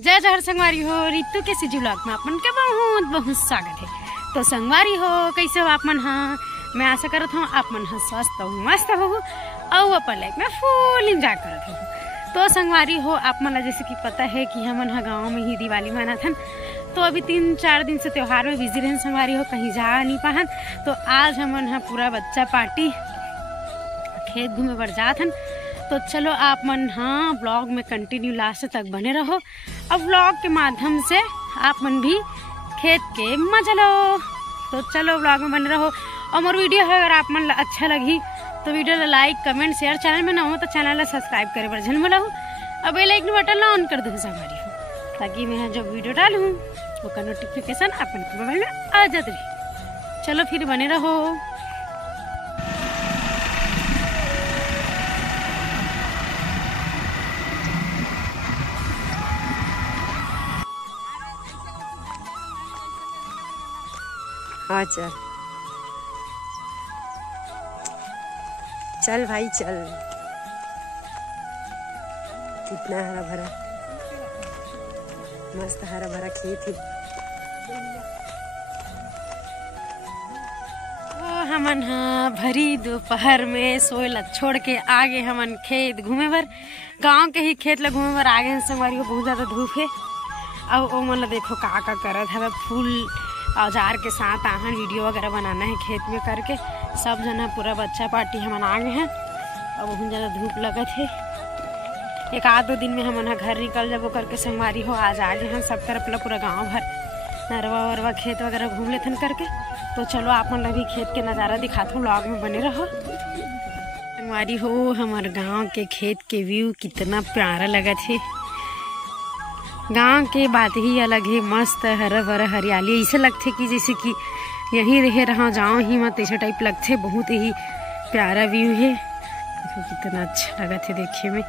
जय जहर संगवारी हो रितु के सिजी ब्लॉग में अपन के बहुत बहुत स्वागत है। तो संगवारी हो कैसे हो आप मन? हाँ, मैं आशा करत हूँ आप मन स्वस्थ हो मस्त हो और अपन लाइफ में फुल इंजॉय करत हो। तो संगवारी हो आप मन जैसे कि पता है कि हमन गाँव में ही दिवाली मनाथन, तो अभी 3-4 दिन से त्योहार में बिजी रहन संगवारी हो, कहीं जा नहीं पाहन। तो आज हमन पूरा बच्चा पार्टी खेत घूमे बर जाथन। तो चलो आप मन हाँ ब्लॉग में कंटिन्यू लास्ट तक बने रहो और ब्लॉग के माध्यम से आप मन भी खेत के मजा लो। तो चलो ब्लॉग में बने रहो और मोर वीडियो है अगर आप मन अच्छा लगी तो वीडियो ला लाइक कमेंट शेयर, चैनल में ना हो तो चैनल ला सब्सक्राइब करे बर झन बोला हूँ और बेल आइकन बटन ला ऑन कर दो संगवारी हो, ताकि मैं जो वीडियो डालूँ उसका नोटिफिकेशन अपन के मोबाइल में आ जाती रही। चलो फिर बने रहो। हाँ चल भाई चल। कितना हरा भरा मस्त हरा भरा खेत है। हमन हाँ भरी दोपहर में सोयला छोड़ के आगे हमन खेत घूमे बर, गांव के ही खेत ला घूमे बर आगे संगवारी को बहुत ज्यादा धूप है। अब ओ मन देखो का करत है, फूल औजार के साथ आहन वीडियो वगैरह बनाना है खेत में करके। सब जना पूरा बच्चा पार्टी हमन आ गए हैं और बहुत ज़्यादा धूप लगत है। 1-2 दिन में हमन घर निकल जाबो करके संगवारी हो। आज आ गए हैं सब तरफ पूरा गांव भर नरवा वरवा खेत वगैरह घूम लेथन करके। तो चलो आप मन भी खेत के नज़ारा दिखाते हो, ब्लॉग में बने रहो। संगवारी हो हमारे गाँव के खेत के व्यू कितना प्यारा लगत है। गांव के बात ही अलग है, मस्त हरा भरा हरियाली ऐसे लगते कि जैसे कि यहीं रह रहा जाओ ही मत ऐसा टाइप लगते। बहुत ही प्यारा व्यू है, देखो कितना अच्छा लगा थे देखने में।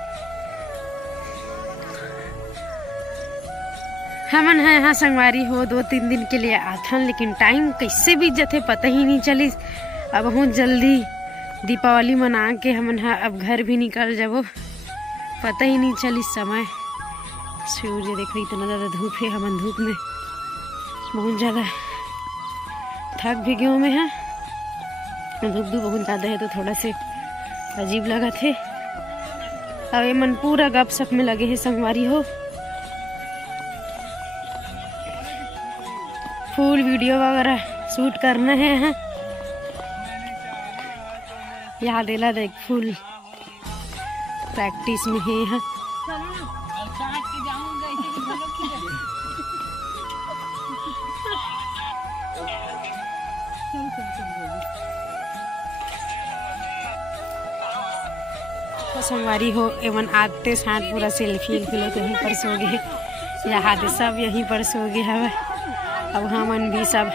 हमन है यहाँ संगवारी हो 2-3 दिन के लिए आथन, लेकिन टाइम कैसे बीत जाते पता ही नहीं चली। अब बहुत जल्दी दीपावली मना के हमन अब घर भी निकल जाबो, पता ही नहीं चली समय। सूर्य देखो इतना ज़्यादा धूप है, हमन धूप में बहुत ज़्यादा थक भी गए में है। धूप भी बहुत ज़्यादा है तो थोड़ा से अजीब लगा थे। अब ये मन पूरा गप सप में लगे है संगवारी हो। फुल वीडियो वगैरह शूट करना है यहाँ। याद दिला देख फुल प्रैक्टिस में है यहाँ। तो संगवारी हो एवं आते साथ पूरा सेल्फी लेते यहीं पर सो गए, यहाँ दे सब यहीं पर सो गए हवे। अब हमन भी सब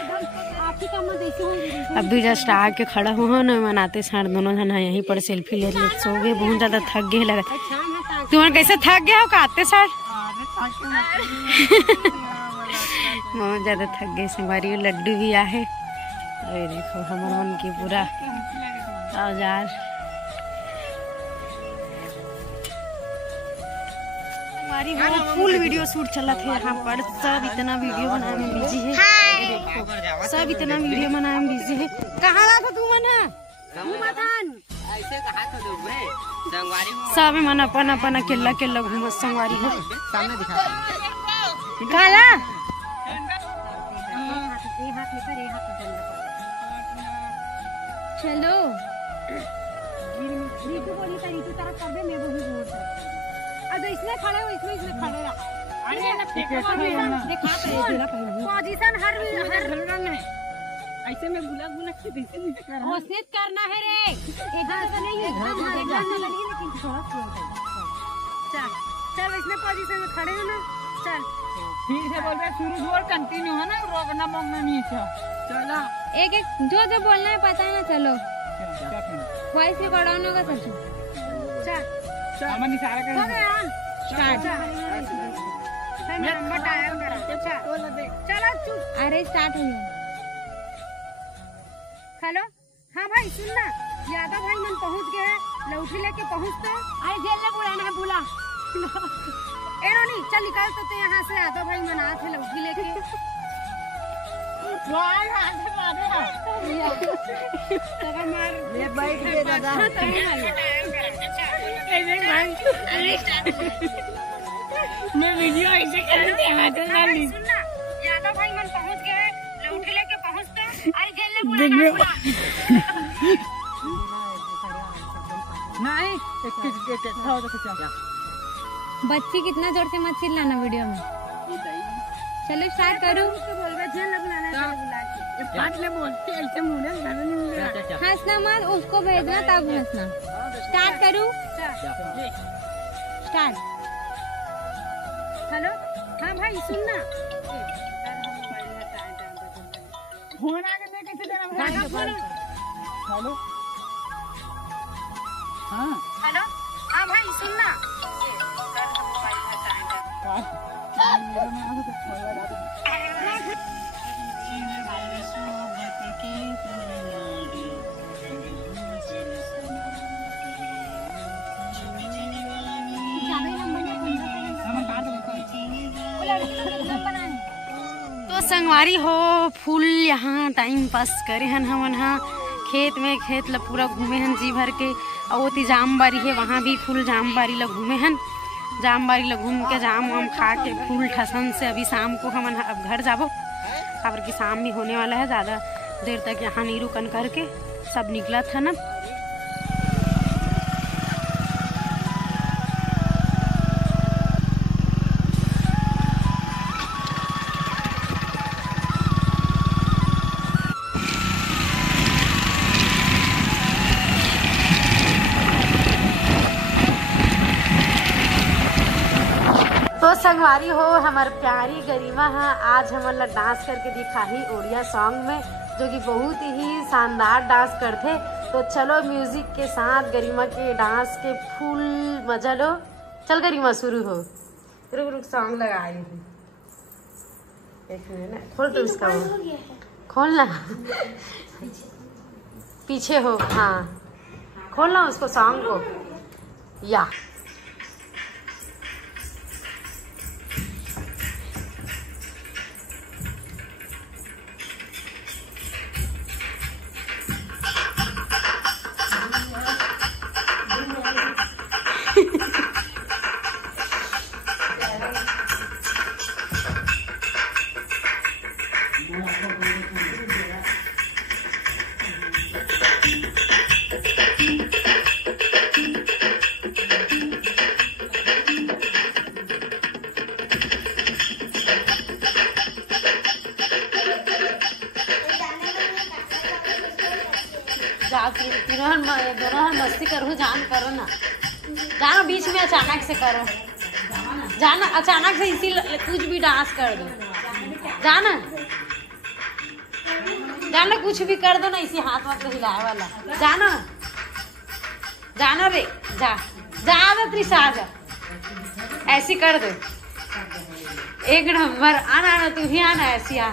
अब भी जस्ट आके खड़ा हुआ न मनाते साथ दोनों जना यहीं पर सेल्फी ले सो गए। बहुत ज्यादा थक गए लगा। तुम्हारे कैसे थक गया हो आते साथ? बहुत ज्यादा थक गए संगवारी। लड्डू भी आहे और देखो हमारे मन की पूरा औजार। फुल वीडियो शूट चला थे यहाँ पर। सब इतना वीडियो बनाने में बिजी है, देखो सब इतना वीडियो बनाने में बिजी है। कहाँ रहा तू मन? सब मन अपन अपन अकेला अकेला घूमत संगवारी हो। सामने दिखा चलो इसमें खड़े हो, इसमें खड़े रहा। पोजीशन हर में ऐसे में गुला गुला कोशिश करना है रे। एक जगह नहीं है, लेकिन थोड़ा चल इसमें पोजीशन में खड़े हो ना। चल फिर से बोल रहे शुरू और कंटिन्यू है ना, रोकना मोकना नहीं है। चलो एक जो बोलना है पता है ना। चलो वॉइस रिकॉर्ड ऑन होगा। चल हमन इशारा कर स्टार्ट। चलो चुप। अरे स्टार्ट हो गया। हेलो हाँ भाई सुनना, यादव भाई मन पहुंच गए हैं, लौठी लेके पहुंच तो। अरे जेल में बुलाना है, बुला। ए रोनी चल निकाल तो यहाँ से आता भाई मना थे लौकी लेके ले बैठ दे दादा मैं वीडियो ऐसे करते हैं तो ना ली यादव भाई मन पहुंच गए लौकी लेके पहुंचते आई जेल नहीं बच्ची कितना जोर से मत चिल्लाना वीडियो में। चलो स्टार्ट करो। हंसना मत, उसको भेजना तब हंसना। स्टार्ट करो। स्टार्ट। हेलो हाँ भाई सुनना फोन आ गया कैसे देना भाई? हेलो हाँ हेलो हाँ भाई सुनना तो संगवारी हो फूल यहाँ टाइम पास करे हन हमन हाँ खेत में खेत ला पूरा घूमे हन जी भर के और वो जाम बारी है वहाँ भी फूल जाम बारी ला घूमे हन जाम बारी ला घूम के जाम वाम खा के फूल ठसन से अभी शाम को हमन अब घर जाबो खबर की शाम भी होने वाला है ज़्यादा देर तक यहाँ नहीं रुकन करके सब निकला था ना। तो संगवारी हो हमार प्यारी गरिमा है आज हमन ला डांस करके दिखाही ओडिया सॉन्ग में जो कि बहुत ही शानदार डांस करते। तो चलो म्यूजिक के साथ गरिमा के डांस के फुल मजा लो। चल गरिमा शुरू हो। रुक रुक सॉन्ग लगाई हूँ एक मिनट खोल तो उसका खोलना पीछे हो हाँ खोलना उसको सॉन्ग को या दोनों मस्ती करो जान करो ना जाना बीच में अचानक से करो जाना अचानक से इसी कुछ भी डांस कर दो जाना जाना कुछ भी कर दो ना इसी हाथ वाथ हिलाए वाला जाना जाना रे जा जा त्रिशा जा ऐसी कर दो एक नंबर आना आना तू ही आना ऐसी आ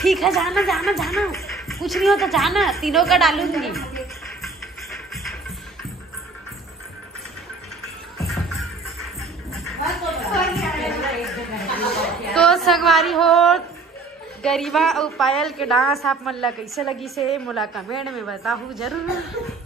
ठीक है जाना जाना जाना कुछ नहीं होता जाना तीनों का डालूंगी। तो संगवारी हो गरिमा और पायल के डांस आप मन ला कैसे लगी से मोला कमेंट में बताहू जरूर।